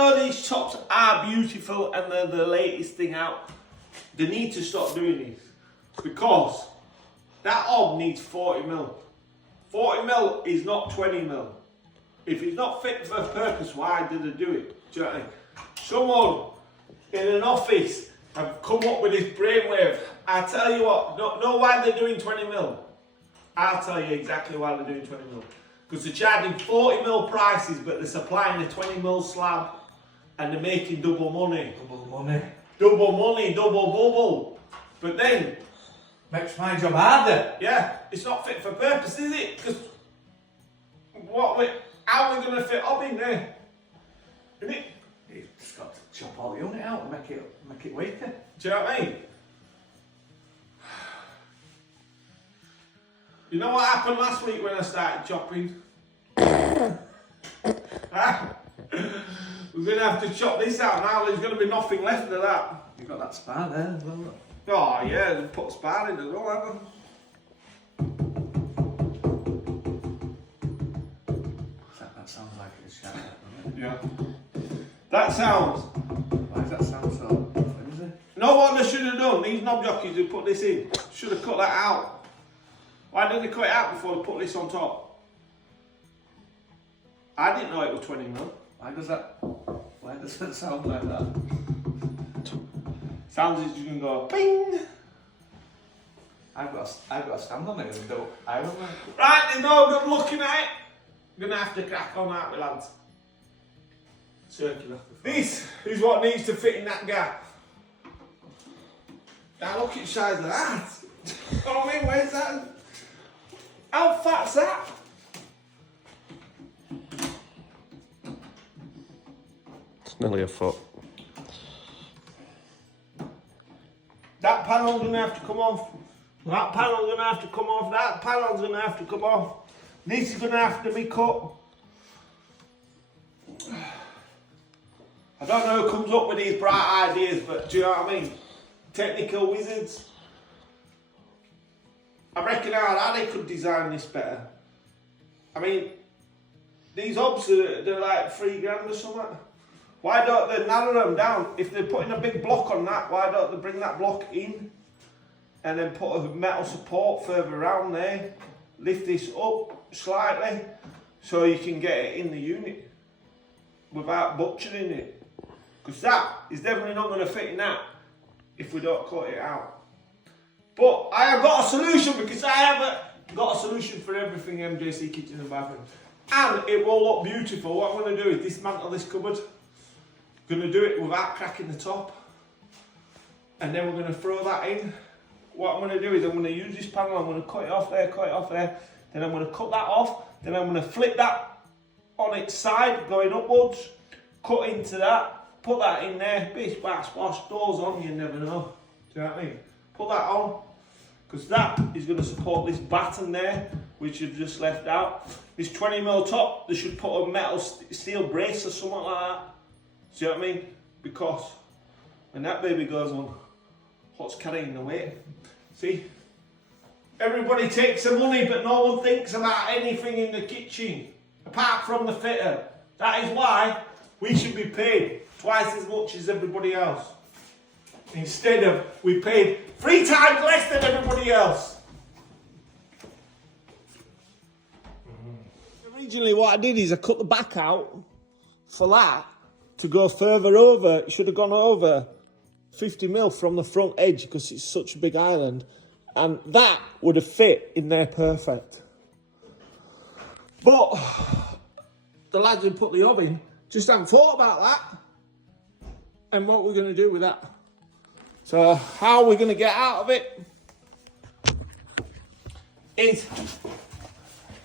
though these tops are beautiful and they're the latest thing out, they need to stop doing this. Because that hob needs 40 mil. 40 mil is not 20 mil. If it's not fit for purpose, why did they do it? Do you know what I mean? Someone in an office have come up with this brainwave. I tell you what, know why they're doing 20 mil? I'll tell you exactly why they're doing 20 mil. Because they're charging 40 mil prices, but they're supplying a 20 mil slab and they're making double money. Double money. Double money, double bubble. But then... makes my job harder. Yeah, it's not fit for purpose, is it? Because how are we going to fit up in there? Isn't it? You've just got to chop all the unit out and make it weaker. Do you know what I mean? You know what happened last week when I started chopping? We're going to have to chop this out now. There's going to be nothing left of that. You've got that spar there as well. Look. Oh yeah, they put spar in as well, haven't they? That sounds like it's shattered, doesn't it? Yeah. That sounds... Why does that sound so flimsy? Know what they should have done? These knob jockeys who put this in should have cut that out. Why didn't they cut it out before they put this on top? I didn't know it was 20 mil. Why does it sound like that? Sounds as you can go ping. I've got a stand on it and do iron work. Right, there's no good looking at it. Gonna have to crack on, aren't we, lads? Circular. This is what needs to fit in that gap. Now look at the size of that. Oh, I mean, where's that? How fat's that? It's nearly a foot. That panel's gonna have to come off. That panel's gonna have to come off. That panel's gonna have to come off. This is gonna have to be cut. I don't know who comes up with these bright ideas, but do you know what I mean? Technical wizards. I reckon how they could design this better. I mean, these hobs they're like $3,000 or something. Why don't they narrow them down? If they're putting a big block on that, why don't they bring that block in and then put a metal support further around there, lift this up slightly so you can get it in the unit without butchering it. Because that is definitely not going to fit in that if we don't cut it out. But I have got a solution, because I have got a solution for everything MJC Kitchens and Bathrooms. And it will look beautiful. What I'm going to do is dismantle this cupboard. Going to do it without cracking the top, and then we're going to throw that in. What I'm going to do is I'm going to use this panel, I'm going to cut it off there, then I'm going to cut that off, then I'm going to flip that on its side going upwards, cut into that, put that in there, bish bash bosh, doors on, you never know. Do you know what I mean? Put that on, because that is going to support this batten there, which you've just left out. This 20mm top, they should put a metal steel brace or something like that. Do you know what I mean? Because when that baby goes on, what's carrying the weight? See? Everybody takes the money, but no one thinks about anything in the kitchen, apart from the fitter. That is why we should be paid twice as much as everybody else. Instead of we paid 3 times less than everybody else. Originally what I did is I cut the back out for that. To go further over, it should have gone over 50mm from the front edge because it's such a big island, and that would have fit in there perfect. But the lads who put the hob in just haven't thought about that and what we're going to do with that. So how we're going to get out of it is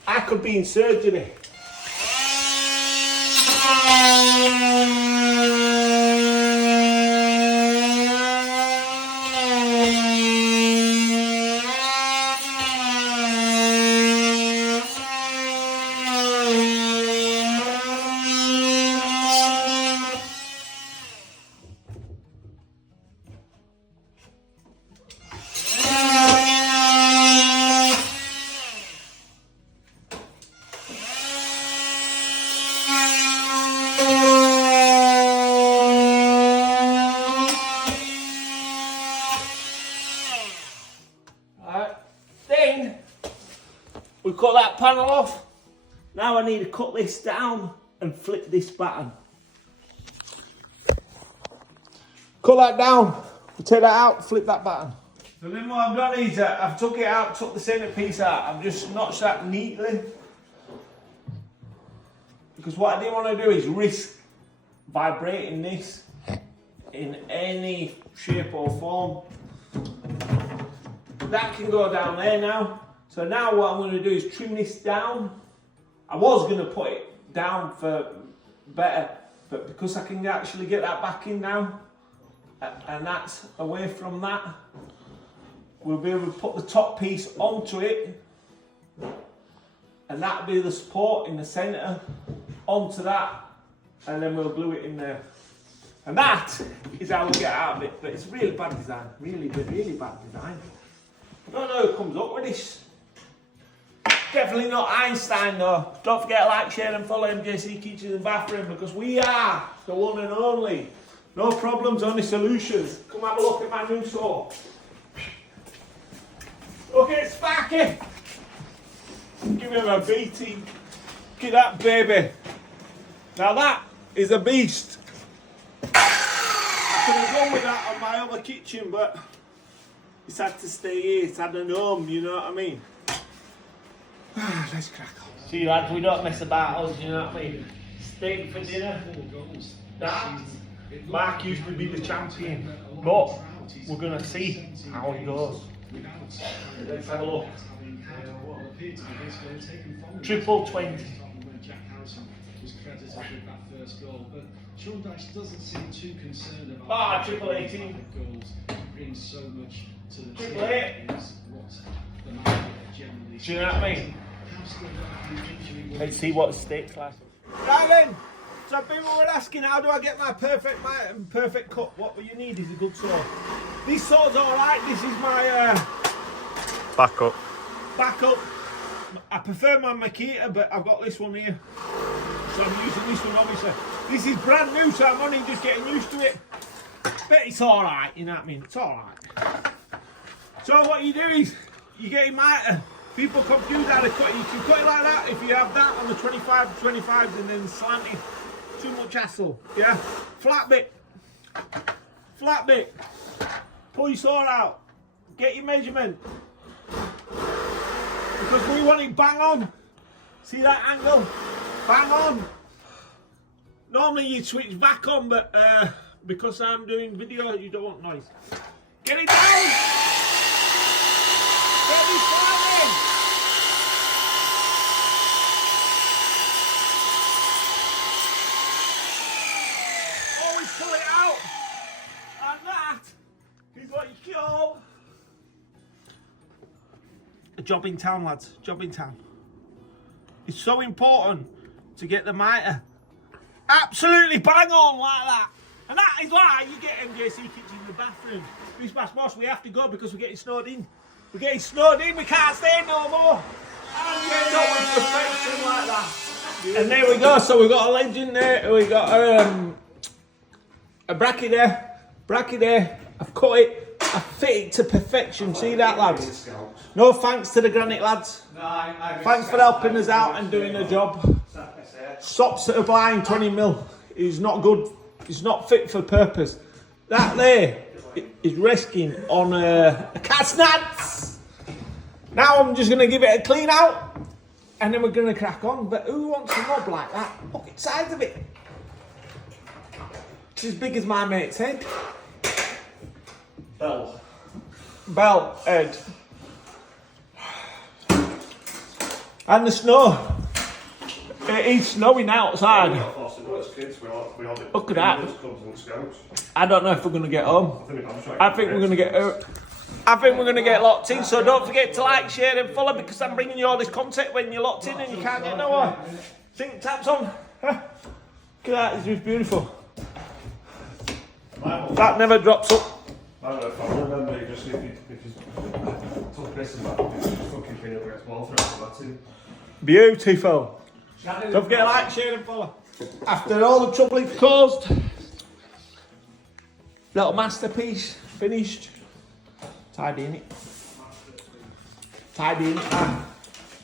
I could be in surgery. cut that panel off. Now I need to cut this down and flip this batten. Cut that down, take that out, flip that batten. So then what I've done is I've took it out, took the centrepiece out. I've just notched that neatly. Because what I didn't want to do is risk vibrating this in any shape or form. That can go down there now. So now what I'm going to do is trim this down. I was going to put it down for better, but because I can actually get that back in now, and that's away from that, we'll be able to put the top piece onto it, and that'll be the support in the centre onto that, and then we'll glue it in there. And that is how we get out of it. But it's really bad design, really bad design. I don't know who comes up with this. Definitely not Einstein though. Don't forget to like, share and follow MJC Kitchens and Bathroom, because we are the one and only. No problems, only solutions. Come have a look at my new saw. Look at Sparky. Give him a beating. Look at that baby. Now that is a beast. I could have gone with that on my other kitchen, but it's had to stay here. It's had an home, you know what I mean? Let's crack on. See lads, we don't mess about us, you know what I mean? Steak for dinner. That, Mark used to be the champion, but we're going to see how it goes. Let's have a look. Triple 20. Ah, triple 18. Triple 8. Do you know what I mean? Let's see what steak's like. Right then. So people were asking, how do I get my perfect cut? What you need is a good saw. This saw's alright. This is my Backup. backup. I prefer my Makita, but I've got this one here. So I'm using this one obviously. This is brand new, so I'm only just getting used to it. But it's alright, you know what I mean? It's alright. So what you do is, you get your miter. People confuse how to cut it. You can cut it like that if you have that on the 25s and then slant it. Too much hassle, yeah? Flat bit. Flat bit. Pull your saw out. Get your measurement. Because we want it bang on. See that angle? Bang on. Normally you switch back on, but because I'm doing video, you don't want noise. Get it down! Get it flat in! Always pull it out. And that is what you call a job in town, lads. Job in town. It's so important to get the miter absolutely bang on like that. And that is why you get MJC Kitchens and Bathrooms. This boss, we have to go because we're getting snowed in. We're getting snowed in, we can't stay no more. And you end up with perfection like that. And there we go, so we've got a legend there, we've got a bracket there, I've cut it. I fit it to perfection. See that, lads? No thanks to the granite lads. Thanks for helping us out and doing the job. Sops that are buying 20 mil is not good. It's not fit for purpose. That there is resting on a cat's nuts. Now I'm just going to give it a clean out and then we're going to crack on. But who wants a knob like that? Look at the size of it. It's as big as my mate's head. Bell head. And the snow. It is snowing outside. Look at that. I don't know if we're going to get home. I think we're going to get locked in. So don't forget to like, share and follow, because I'm bringing you all this content when you're locked in and you can't get nowhere. Think taps on. Huh? Look at that, it's just beautiful. That never drops up. I don't know if I remember, you just if you took Chris and that, just fucking clean up against wall through, that's it. Beautiful. Don't forget to like, share and follow. After all the trouble it's caused, little masterpiece finished. Tidying it.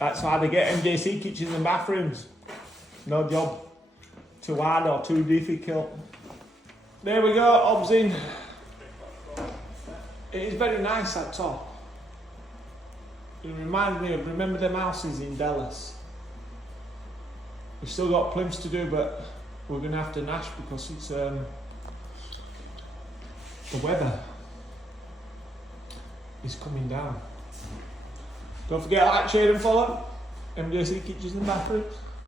That's why they get MJC kitchens and bathrooms. No job too hard or too difficult. There we go, obs in. It is very nice that top. It reminds me of, remember them houses in Dallas? We've still got plimps to do, but we're going to have to nash because it's the weather is coming down. Don't forget to like, share and follow MJC Kitchens and Bathrooms.